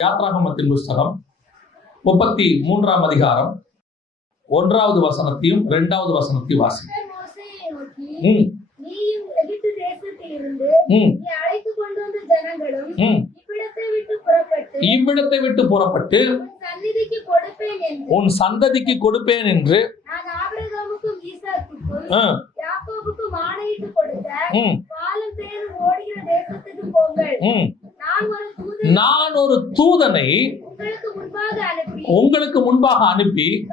யாத்ராகமத்தின் புஸ்தகம் முப்பத்தி மூன்றாம் அதிகாரம் ஒன்றாவது வசனத்தையும் இரண்டாவது வசனத்தையும் வாசி ம். இவ்விடத்தை விட்டு புறப்பட்டு உன் சந்ததிக்கு கொடுப்பேன் என்று ஆணையிட்டு கொடுத்த பாலும் தேனும் ஓடுகிற தேசத்துக்கு போங்கள். நான் ஒரு தூதன் உங்களுக்கு முன்பாக அனுப்பி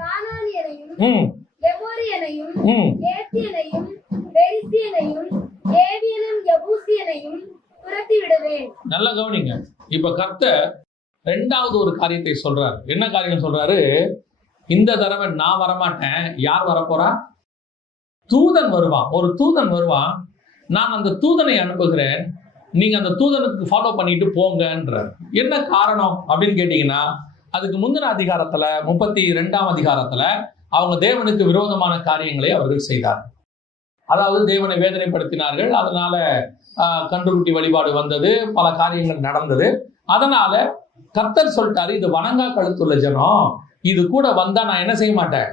நல்லா கவனிங்க. இப்ப கர்த்தர் ரெண்டாவது ஒரு காரியத்தை சொல்றாரு. என்ன காரியம் சொல்றாரு? இந்த தடவை நான் வரமாட்டேன். யார் வரப்போறா? தூதன் வருவான். ஒரு தூதன் வருவான். நான் அந்த தூதனை அனுப்புகிறேன். நீங்கள் அந்த தூதனுக்கு ஃபாலோ பண்ணிட்டு போங்கன்றார். என்ன காரணம் அப்படின்னு கேட்டிங்கன்னா அதுக்கு முந்தின அதிகாரத்தில் முப்பத்தி ரெண்டாம் அதிகாரத்தில் அவங்க தேவனுக்கு விரோதமான காரியங்களை அவர்கள் செய்தார். அதாவது தேவனை வேதனைப்படுத்தினார்கள் அதனால கன்றுக்குட்டி வழிபாடு வந்தது பல காரியங்கள் நடந்தது. அதனால கர்த்தர் சொல்லிட்டாரு இது வணங்கா கழுத்துள்ள ஜனம் இது கூட வந்தா நான் என்ன செய்ய மாட்டேன்?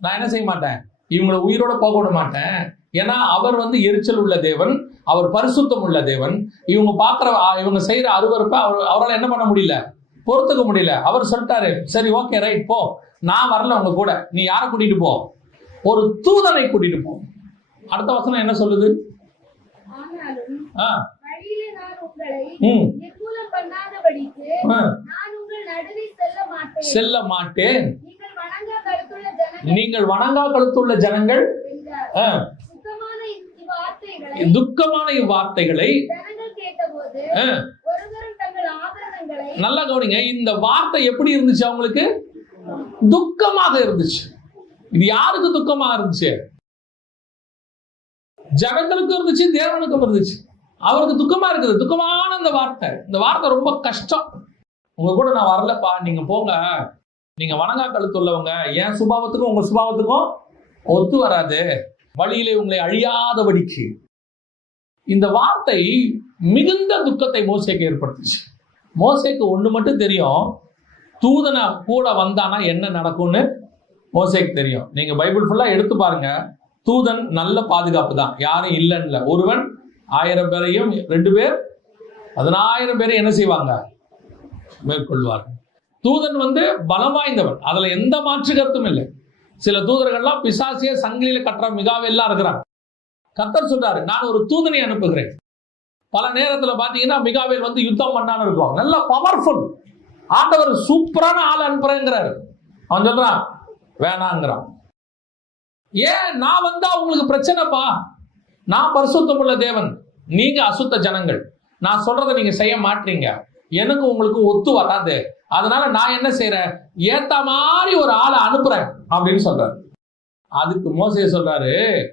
நான் என்ன செய்ய மாட்டேன்? இவங்களை உயிரோட போக விட மாட்டேன். ஏன்னா அவர் வந்து எரிச்சல் உள்ள தேவன் அவர் பரிசுத்தம் உள்ள தேவன். இவங்க பார்க்குற இவங்க செய்யற அருவருப்பை அவர் அவரால் என்ன பண்ண முடியல? பொறுத்துக்க முடியல. அவர் சொல்லிட்டாரு சரி ஓகே ரைட் போ. நான் வரல உங்க கூட. நீ யாரை கூட்டிட்டு போ? ஒரு தூதனை கூட்டிட்டு போ. அடுத்த வசனம் என்ன சொல்லுது? செல்ல மாட்டேன். நீங்கள் வணங்கா கழுத்துள்ள ஜனங்கள். துக்கமான இவ்வார்த்தைகளை நல்லா கவனிங்க இந்த வார்த்தை எப்படி இருந்துச்சு அவங்களுக்கு? துக்கமாக இருந்துச்சு. இது யாருக்கு துக்கமாக இருந்துச்சு? ஜனங்களுக்கும் இருந்துச்சு தேவனுக்கும் இருந்துச்சு. அவருக்கு துக்கமா இருக்குது. துக்கமான இந்த வார்த்தை. இந்த வார்த்தை ரொம்ப கஷ்டம். உங்க கூட நான் வரலப்பா. நீங்க போங்க. நீங்க வணங்கா கழுத்துள்ளவங்க என் சுபாவத்துக்கும் உங்க சுபாவத்துக்கும் ஒத்து வராது. வழியிலே உங்களை அழியாதபடிக்கு. இந்த வார்த்தை மிகுந்த துக்கத்தை மோசேக்கு ஏற்படுத்துச்சு. மோசேக்கு ஒன்று மட்டும் தெரியும். தூதனை கூட வந்தானா என்ன நடக்கும்னு மோசேக்கு தெரியும். நீங்க பைபிள் ஃபுல்லா எடுத்து பாருங்க. தூதன் நல்ல பாதுகாப்பு தான். யாரும் இல்லைன்னு இல்லை. ஒருவன் ஆயிரம் பேரையும் ரெண்டு பேர் பதினாயிரம் பேரை என்ன செய்வாங்க? மேற்கொள்வார்கள் தூதன் வந்து பலம் வாய்ந்தவன். அதுல எந்த மாற்று கருத்தும் இல்லை. சில தூதர்கள்லாம் பிசாசிய சங்கிலியில கட்டுற மிகாவெல்லாம் இருக்கிறாங்க. கத்தர் சொல்றாரு நான் ஒரு தூதனை அனுப்புகிறேன். பல நேரத்தில் பார்த்தீங்கன்னா மிகாவேல் வந்து யுத்தம் பண்ணான்னு இருக்கும் நல்ல பவர்ஃபுல் ஆண்டவர் சூப்பரான ஆள் அனுப்புறேங்கிறாரு. அவன் சொல்றான் வேணாங்கிறான். ஏன்? நான் வந்தா உங்களுக்கு பிரச்சனைப்பா? நான் பரிசுத்தம் உள்ள தேவன். நீங்க அசுத்த ஜனங்கள். நான் சொல்றதை நீங்க செய்ய மாட்டீங்க. எனக்கு உங்களுக்கு ஒத்து வராது. அதனால நான் என்ன செய்யறேன் ஏத்த மாதிரி ஒரு ஆளை அனுப்புறேன். அப்படின்னு சொல்றாரு. அதுக்கு மோசே சொல்றாரு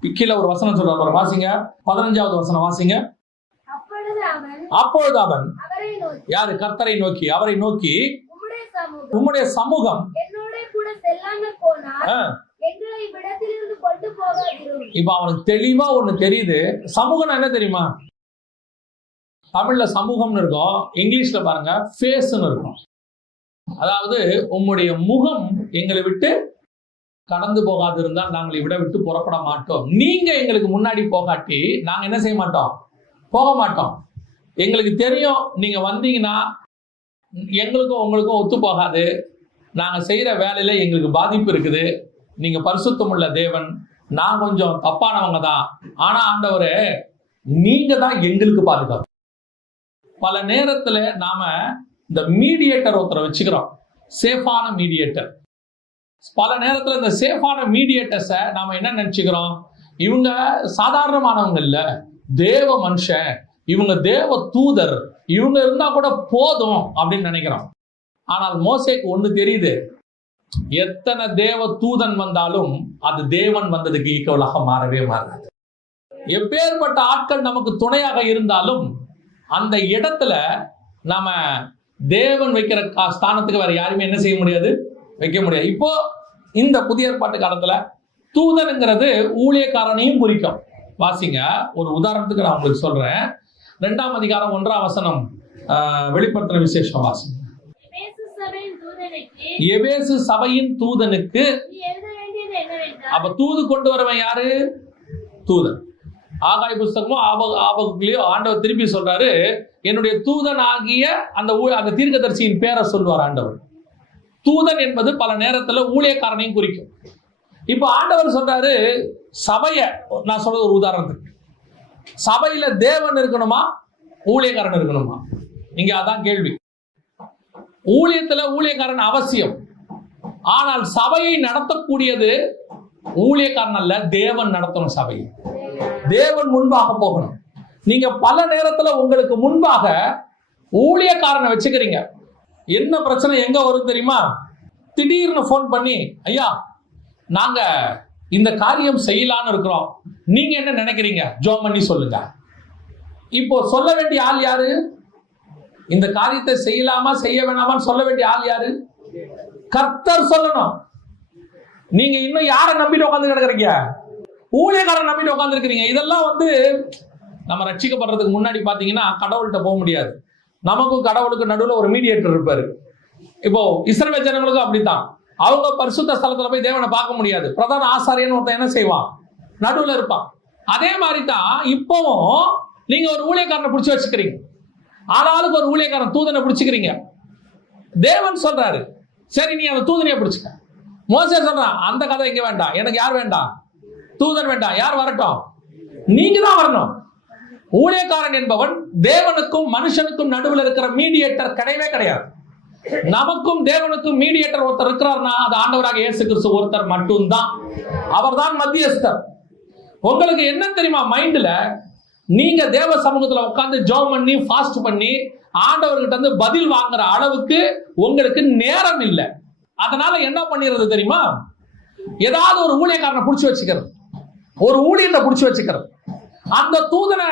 கீழே ஒரு வசனம் சொல்றாரு பாருங்க, வாசிங்க. பதினஞ்சாவது வசனம் வாசிங்க. அப்பொழுது அவன் யாரு? கர்த்தரை நோக்கி. அவரை நோக்கி உம்முடைய சமூகம். இப்ப அவனுக்கு தெளிவா ஒண்ணு தெரியுது. சமூகம் என்ன தெரியுமா? தமிழ்ல சமூகம்னு இருக்கும். இங்கிலீஷ்ல பாருங்க ஃபேஸ்னு இருக்கும். அதாவது உம்முடைய முகம் எங்களை விட்டு கடந்து போகாது இருந்தால் நாங்கள் விட விட்டு புறப்பட மாட்டோம். நீங்க எங்களுக்கு முன்னாடி போகாட்டி நாங்க என்ன செய்ய மாட்டோம்? போக மாட்டோம். எங்களுக்கு தெரியும் நீங்க வந்தீங்கன்னா எங்களுக்கும் உங்களுக்கும் ஒத்து போகாது. நாங்க செய்யற வேலையில எங்களுக்கு பாதிப்பு இருக்குது. நீங்க பரிசுத்தம் உள்ள தேவன். நான் கொஞ்சம் தப்பானவங்க தான். ஆனா ஆண்டவரே நீங்க தான் எங்களுக்கு பாதுகாப்பு. பல நேரத்துல நாம இந்த மீடியேட்டர் ஒருத்தரை வச்சுக்கிறோம். சேஃபான மீடியேட்டர் பல நேரத்துல இந்த சேஃபான மீடியேட்டர்ஸை நாம என்ன நினச்சிக்கிறோம்? இவங்க சாதாரணமானவங்க இல்லை தேவ மனுஷன் இவங்க தேவ தூதர் இவங்க இருந்தா கூட போதும் அப்படின்னு நினைக்கிறோம். ஆனால் மோசேக்கு ஒண்ணு தெரியுது. எத்தனை தேவ தூதன் வந்தாலும் அது தேவன் வந்ததுக்கு ஈக்குவலாக மாறவே மாறாது. எப்பேற்பட்ட ஆட்கள் நமக்கு துணையாக இருந்தாலும் அந்த இடத்துல நாம தேவன் வைக்கிற கா- ஸ்தானத்துக்கு வேற யாருமே என்ன செய்ய முடியாது? வைக்க முடியாது. இப்போ இந்த புதிய ஏற்பாட்டு காலத்துல தூதனுங்கிறது ஊழியக்காரனையும் குறிக்கும். வாசிங்க ஒரு உதாரணத்துக்கு நான் உங்களுக்கு சொல்றேன். ரெண்டாம் அதிகாரம் ஒன்றாம் வசனம் ஆஹ், வெளிப்படுத்தின விசேஷம் வாசிங்க. எபேசு சபையின் தூதனுக்கு அப்ப தூது கொண்டு வரவன் யாரு? தூதன். ஆகாய புஸ்தகமும் ஆப ஆபகுலையும் ஆண்டவர் திருப்பி சொல்றாரு என்னுடைய தூதன் ஆகிய அந்த அந்த தீர்க்கதரிசியின் பேரை சொல்வார் ஆண்டவர். தூதன் என்பது பல நேரத்துல ஊழியக்காரனையும் குறிக்கும். இப்போ ஆண்டவர் சொல்றாரு சபைய நான் சொல்றது ஒரு உதாரணத்துக்கு. சபையில தேவன் இருக்கணுமா? ஊழியக்காரன் இருக்கணுமா? இங்க அதான் கேள்வி. ஊழியத்துல ஊழியக்காரன் அவசியம். ஆனால் சபையை நடத்தக்கூடியது ஊழியக்காரன் அல்ல தேவன் நடத்தணும் சபையை. தேவன் முன்பாக போகணும். நீங்க பல நேரத்துல உங்களுக்கு முன்பாக ஊழியக்காரனை வச்சுக்கிறீங்க. என்ன பிரச்சனை எங்க வரும் தெரியுமா? திடீர்னு ஃபோன் பண்ணி ஐயா நாங்க இந்த காரியம் செய்யலான்னு இருக்கிறோம். நீங்க என்ன நினைக்கிறீங்க? ஜோம் பண்ணி சொல்லுங்க. இப்போ சொல்ல வேண்டிய ஆள் யாரு? இந்த காரியத்தை செய்யலாமா செய்ய வேணாமான்னு சொல்ல வேண்டிய ஆள் யாரு? கர்த்தர் சொல்லணும். நீங்க இன்னும் யாரை நம்பிட்டு உட்காந்து கிடக்குறீங்க? ஊழியக்காரன் நம்பிட்டு உட்காந்துருக்கிறீங்க இதெல்லாம் வந்து நம்ம ரட்சிக்கப்படுறதுக்கு முன்னாடி பாத்தீங்கன்னா கடவுள்கிட்ட போக முடியாது. நமக்கும் கடவுளுக்கு நடுவில் ஒரு மீடியேட்டர் இருப்பாரு. இப்போ இஸ்ரேல் ஜனங்களுக்கும் அப்படித்தான். அவங்க பரிசுத்த ஸ்தலத்துல போய் தேவனை பார்க்க முடியாது. பிரதான ஆசாரியன் ஒருத்தன் என்ன செய்வான்? நடுவில் இருப்பான். அதே மாதிரி தான் இப்போவும் நீங்க ஒரு ஊழியக்காரனை பிடிச்சி வச்சுக்கிறீங்க. ஆளாளுக்கு ஒரு ஊழியக்காரன் தூதனை பிடிச்சிக்கிறீங்க. தேவன் சொல்றாரு சரி நீ அந்த தூதனையை பிடிச்சிக்க. மோசே சொல்றான் அந்த கதை இங்க வேண்டாம். எனக்கு யார் வேண்டாம்? தூதன் வேண்டாம். யார் வரட்டும்? நீங்க தான் வரணும். ஊழியக்காரன் என்பவன் தேவனுக்கும் மனுஷனுக்கும் நடுவில் இருக்கிற மீடியேட்டர் கிடையவே கிடையாது. நமக்கும் தேவனுக்கும் மீடியேட்டர் ஒருத்தர் இருக்கிறார்னா அது ஆண்டவராக இயேசு கிறிஸ்து ஒருத்தர் மட்டும்தான். அவர்தான் மத்தியஸ்தர். உங்களுக்கு என்ன தெரியுமா மைண்ட்ல நீங்க தேவ சமூகத்துல உட்காந்து ஜோம் பண்ணி ஃபாஸ்ட் பண்ணி ஆண்டவர்கிட்ட இருந்து பதில் வாங்குற அளவுக்கு உங்களுக்கு நேரம் இல்லை. அதனால என்ன பண்ணிடுறது தெரியுமா? ஏதாவது ஒரு ஊழியக்காரனை பிடிச்சி வச்சுக்கிறது. ஒரு ஊழியத்தை பிடிச்சி வச்சுக்கிறது. அந்த தூதனை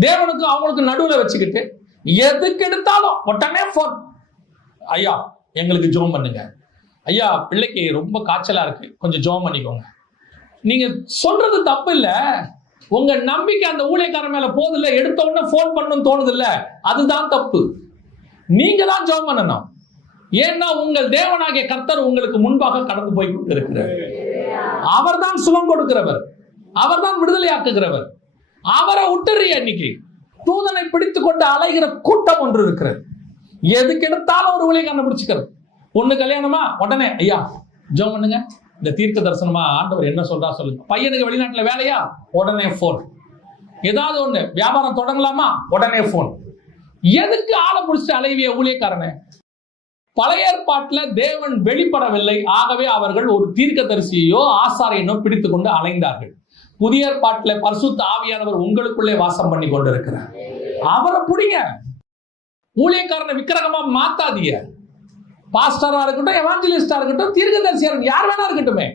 தேவனுக்கு அவங்களுக்கு நடுவில் வச்சுக்கிட்டு எதுக்கு எடுத்தாலும் உடனே ஃபோன் ஐயா எங்களுக்கு ஜோம் பண்ணுங்க. ஐயா பிள்ளைக்கு ரொம்ப காய்ச்சலா இருக்கு. கொஞ்சம் ஜோம் பண்ணிக்கோங்க. நீங்க சொல்றது தப்பு இல்ல. உங்க நம்பிக்கை அந்த ஊழியக்காரன் மேல போதில்ல. எடுத்த உடனே ஃபோன் பண்ணணும் தோணுது இல்ல அதுதான் தப்பு. நீங்க தான் ஜெபம் பண்ணணும். ஏன்னா உங்கள் தேவனாகிய கர்த்தர் உங்களுக்கு முன்பாக கடந்து போய் கொண்டிருக்கிறார். அவர்தான் சுகம் கொடுக்கிறவர். அவர்தான் விடுதலையாக்குகிறவர். அவரை விட்டுறிய இன்னைக்கு? தூதனை பிடித்து கொண்டு அலைகிற கூட்டம் ஒன்று இருக்கிறது. எதுக்கு எடுத்தாலும் ஒரு வழியை கண்டுபிடிச்சுக்கிறது. ஒண்ணு கல்யாணமா? உடனே ஐயா ஜோ பண்ணுங்க. இந்த தீர்க்க தரிசனமா ஆண்டவர் என்ன சொல்றா சொல்லுங்க. பையனுக்கு வெளிநாட்டுல வேலையா? உடனே போன் ஏதாவது ஒண்ணு. வியாபாரம் தொடங்கலாமா? உடனே போன் எதுக்கு ஆளை பிடிச்சி அலைவிய ஊழியக்காரனே? பழைய ஏற்பாட்டில் தேவன் வெளிப்படவில்லை. ஆகவே அவர்கள் ஒரு தீர்க்கதரிசியோ ஆசாரியனோ பிடித்து கொண்டு அலைந்தார்கள். புதிய பாட்டில் பரிசுத்த ஆவியானவர் உங்களுக்குள்ளே வாசம் பண்ணி கொண்டிருக்கிறார். அவரை பிடிங்க. ஊழியக்காரனை விக்கிரகமா மாத்தாதீங்க. பாஸ்டரா இருக்கட்டும் எவாஞ்சலிஸ்டா இருக்கட்டும் தீர்க்கதரிசியா இருக்கட்டும் யார் வேணா இருக்கட்டுமே.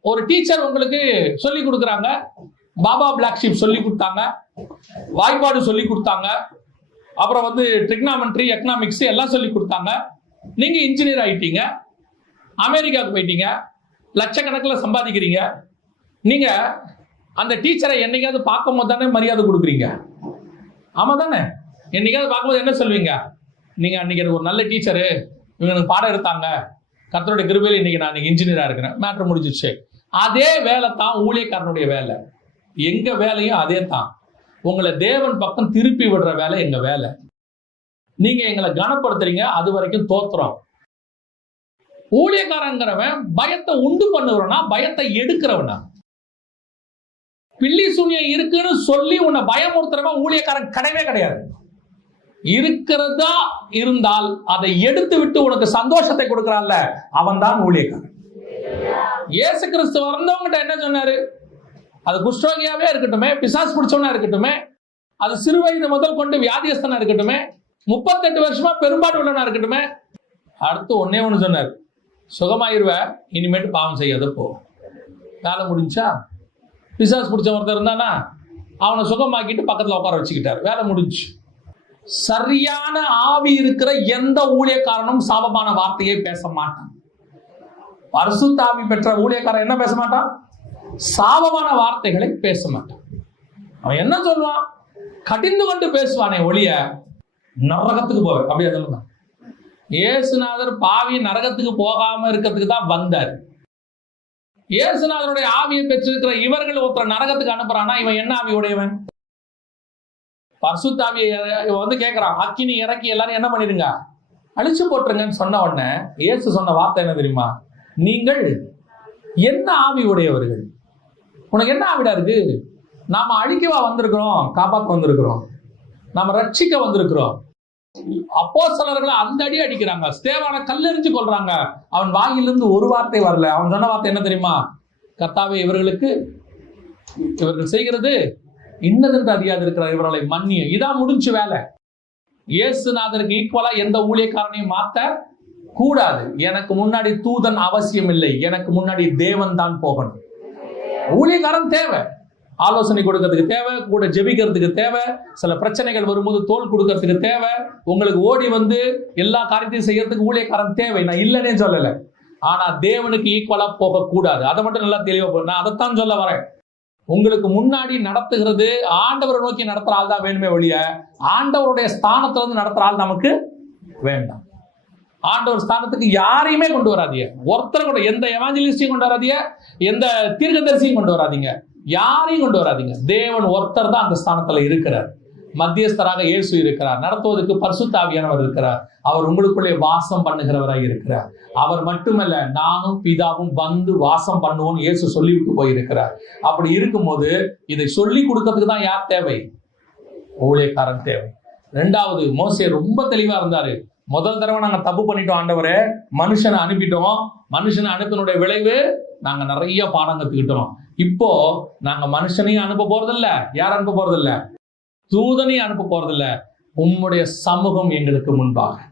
ஒரு டீச்சர் உங்களுக்கு சொல்லி கொடுக்குறாங்க. பாபா பிளாக் ஷீப் சொல்லி கொடுத்தாங்க. வாய்ப்பாடு சொல்லி கொடுத்தாங்க. அப்புறம் வந்து ட்ரிக்னாமெண்ட்ரி எக்கனாமிக்ஸ் எல்லாம் சொல்லி கொடுத்தாங்க. நீங்க இன்ஜினியர் ஆயிட்டீங்க. அமெரிக்காவுக்கு போயிட்டீங்க. லட்சக்கணக்கில் சம்பாதிக்கிறீங்க. நீங்கள் அந்த டீச்சரை என்னைக்காவது பார்க்கும் போது தானே மரியாதை கொடுக்குறீங்க? ஆமாம் தானே? என்னைக்காவது பார்க்கும்போது என்ன சொல்வீங்க? நீங்கள் அன்றைக்கி எனக்கு ஒரு நல்ல டீச்சரு இவங்க எனக்கு பாடம் எடுத்தாங்க. கர்த்தருடைய கிருபையில் இன்னைக்கு நான் இன்ஜினியராக இருக்கிறேன். மேட்ரு முடிஞ்சிச்சு அதே வேலை தான் ஊழியக்காரனுடைய வேலை. எங்கள் வேலையும் அதே தான். உங்களை தேவன் பக்கம் திருப்பி விடுற வேலை எங்கள் வேலை. நீங்கள் எங்களை கனப்படுத்துறீங்க அது வரைக்கும் தோத்துறோம். ஊழியக்காரங்கிறவன் பயத்தை உண்டு பண்ணுறவனா பயத்தை எடுக்கிறவனா. பில்லி சூனியம் இருக்குன்னு சொல்லி உன்னை பயமுறுத்துறவன் ஊழியக்காரன் கிடையவே கிடையாது. இருக்கிறதா இருந்தால் அதை எடுத்து விட்டு உனக்கு சந்தோஷத்தை கொடுக்கறான்ல அவன் தான் ஊழியக்காரன். இயேசு கிறிஸ்து வந்தவங்கிட்ட என்ன சொன்னாரு? அது குஷ்டோகியாவே இருக்கட்டுமே பிசாஸ் பிடிச்சவனா இருக்கட்டுமே அது சிறு வயது முதல் கொண்டு வியாதியஸ்தனா இருக்கட்டுமே முப்பத்தெட்டு வருஷமா பெரும்பாடு உள்ளவனா இருக்கட்டுமே அடுத்து ஒன்னே ஒன்று சொன்னார். சுகமாயிருவ இனிமேட்டு பாவம் செய்யாத போ. வேலை முடிஞ்சா பிசாஸ் பிடிச்ச ஒருத்தர் இருந்தானா அவனை சுகமாக்கிட்டு பக்கத்தில் உட்கார வச்சுக்கிட்டார். வேலை முடிஞ்சு. சரியான ஆவி இருக்கிற எந்த ஊழியக்காரனும் சாபமான வார்த்தையை பேச மாட்டான். பரிசுத்த பெற்ற ஊழியக்காரன் என்ன பேச மாட்டான்? சாபமான வார்த்தைகளை பேச மாட்டான். அவன் என்ன சொல்லுவான்? கடிந்து கொண்டு பேசுவானே ஒளிய நரகத்துக்கு போவேன். அப்படியே சொல்லுங்க. இயேசுநாதர் பாவி நரகத்துக்கு போகாம இருக்கிறதுக்கு தான் வந்தார். இயேசுநாதனுடைய ஆவியை பெற்றிருக்கிற இவர்கள் ஒருத்தர் நரகத்துக்கு அனுப்புறானா இவன் என்ன ஆவி உடையவன்? பர்சுத்தாவியை வந்து கேட்கறான் அக்கினி இறக்கி எல்லாரும் என்ன பண்ணிடுங்க? அழிச்சு போட்டுருங்கன்னு சொன்ன உடனே இயேசு சொன்ன வார்த்தை என்ன தெரியுமா? நீங்கள் என்ன ஆவி உடையவர்கள்? உனக்கு என்ன ஆவிடா இருக்கு? நாம அழிக்கவா வந்திருக்கிறோம் காப்பாற்ற வந்திருக்கிறோம். நாம ரட்சிக்க வந்திருக்கிறோம். அப்போ சிலர்களை அந்த அடி அடிக்கிறாங்க. ஸ்தேவான கல்லெறிஞ்சு கொள்றாங்க அவன் வாயிலிருந்து ஒரு வார்த்தை வரல. அவன் சொன்ன வார்த்தை என்ன தெரியுமா? கர்த்தாவே இவர்களுக்கு இவர்கள் செய்கிறது இன்னதென்று அறியாது இருக்கிற இவர்களை மன்னிய இதான் முடிஞ்சு வேலை. இயேசுநாதருக்கு ஈக்குவலா எந்த ஊழியக்காரனையும் மாத்த கூடாது. எனக்கு முன்னாடி தூதன் அவசியம் இல்லை. எனக்கு முன்னாடி தேவன் தான் போகணும். ஊழியக்காரன் தேவை. ஆலோசனை கொடுக்கறதுக்கு தேவை கூட ஜெபிக்கிறதுக்கு தேவை சில பிரச்சனைகள் வரும்போது தோல் கொடுக்கறதுக்கு தேவை உங்களுக்கு ஓடி வந்து எல்லா காரியத்தையும் செய்யறதுக்கு ஊழியக்காரன் தேவை. நான் இல்லைன்னே சொல்லலை. ஆனா தேவனுக்கு ஈக்குவலா போகக்கூடாது. அதை மட்டும் நல்லா தெளிவா நான் அதைத்தான் சொல்ல வரேன். உங்களுக்கு முன்னாடி நடத்துகிறது ஆண்டவரை நோக்கி நடத்துற ஆள் தான் வேணுமே ஒழிய ஆண்டவருடைய ஸ்தானத்துல இருந்து நடத்துற ஆள் நமக்கு வேண்டாம். ஆண்டவர் ஸ்தானத்துக்கு யாரையுமே கொண்டு வராதீங்க. ஒருத்தர் கூட எந்த எவாஞ்சலிஸ்டையும் கொண்டு வராதீங்க எந்த தீர்க்கதரிசியும் கொண்டு வராதீங்க. யாரையும் கொண்டு வராதீங்க. தேவன் ஒருத்தர் தான் அந்த ஸ்தானத்துல இருக்கிறார். மத்தியஸ்தராக இயேசு இருக்கிறார். நடத்துவதற்கு பரிசுத்தாவியானவர் இருக்கிறார். அவர் உங்களுக்குள்ளே வாசம் பண்ணுகிறவராக இருக்கிறார். அவர் மட்டுமல்ல நானும் பிதாவும் வந்து வாசம் பண்ணுவோம் இயேசு சொல்லிவிட்டு போயிருக்கிறார். அப்படி இருக்கும்போது இதை சொல்லி கொடுக்கறதுக்கு தான் யார் தேவை? ஊழியக்காரன் தேவை. ரெண்டாவது மோசே ரொம்ப தெளிவா இருந்தாரு. முதல் தடவை நாங்க தப்பு பண்ணிட்டோம் ஆண்டவரே. மனுஷனை அனுப்பிட்டோம். மனுஷனை அனுப்பினுடைய விளைவு நாங்க நிறைய பாடம் கற்றுக்கிட்டோம் இப்போ நாங்க மனுஷனையும் அனுப்ப போறதில்ல. யார் அனுப்ப போறதில்ல? தூதனையும் அனுப்ப போறதில்ல. உம்முடைய சமூகம் எங்களுக்கு முன்பாக.